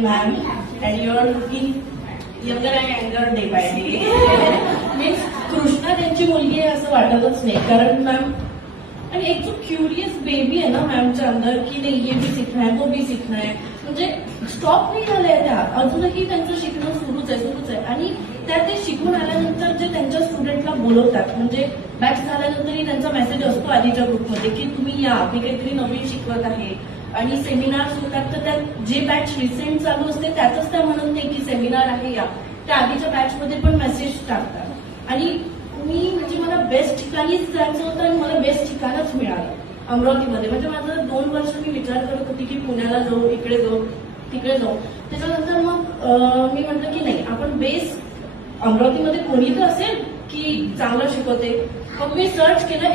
morning, ma'am. And you are looking younger and younger day by day. Means Krishna त्यांची मुलगी आहे असं वाटतच नाही, कारण मॅम आणि एक जो क्युरियस बेबी आहे ना मॅमच्या अंदर की नाही ये भी सीखना है वो भी सीखना है, म्हणजे स्टॉप नाही झालंय त्या, अजूनही त्यांचं शिकणं सुरूच आहे. आणि त्या ते शिकून आल्यानंतर जे त्यांच्या स्टुडंटला बोलवतात, म्हणजे बॅच झाल्यानंतरही त्यांचा मेसेज असतो आधीच्या ग्रुपमध्ये की तुम्ही या, मी काहीतरी नवीन शिकवत आहे. आणि सेमिनार्स होतात तर त्यात जे बॅच रिसेंट चालू असते त्यातच त्या म्हणत नाही की सेमिनार आहे या, त्या आधीच्या बॅचमध्ये पण मेसेज टाकतात. आणि मी म्हणजे मला बेस्ट ठिकाणीच जायचं होतं आणि मला बेस्ट ठिकाणच मिळालं अमरावतीमध्ये. म्हणजे माझं 2 वर्ष मी विचार करत होती की पुण्याला जाऊ, इकडे जाऊ, तिकडे जाऊ. त्याच्यानंतर मग मी म्हटलं की नाही, आपण बेस अमरावतीमध्ये कोणी तर असेल की चांगलं शिकवते. मग मी सर्च केलं,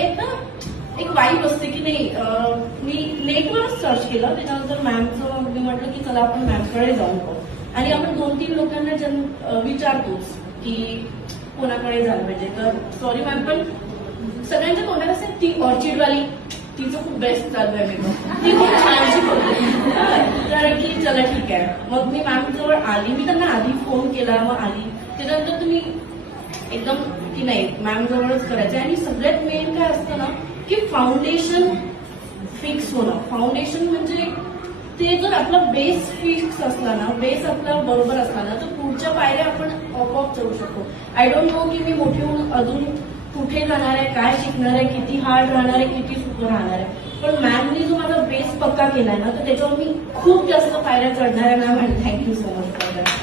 एक वाईब असते की नाही, मी नेटवरच सर्च केलं. त्याच्यानंतर मॅमचं मी म्हटलं की चला आपण मॅमकडे जाऊन पाहू. आणि आपण 2-3 लोकांना विचारतोच की कोणाकडे झालं पाहिजे. तर सॉरी मॅम, पण सगळ्यांच्या तोंडात असेल ती ऑर्चिडवाली, तिचं खूप बेस्ट चालू आहे, ती खूप छान शिकवते. तर की चला ठीक आहे. मग मी मॅम जवळ आली, मी त्यांना आधी फोन केला, मग आली. त्याच्यानंतर तुम्ही एकदम की नाही मॅम जवळच करायचं. आणि सगळ्यात मेन काय असतं ना की फाउंडेशन फिक्स होणं. फाउंडेशन म्हणजे ते जर आपला बेस फिक्स असला ना, बेस आपला बरोबर असला ना, तर पुढच्या पायऱ्या आपण आपोआप चढू शकतो. आय डोंट नो की मी मोठी होऊन अजून कुठे जाणार आहे, काय शिकणार आहे, किती हार्ड राहणार आहे, किती सोपं राहणार आहे. पण मॅमनी जो माझा बेस पक्का केलाय ना, तर त्याच्यावर मी खूप जास्त पायऱ्या चढणार आहे मॅम. आणि thank you so much for that.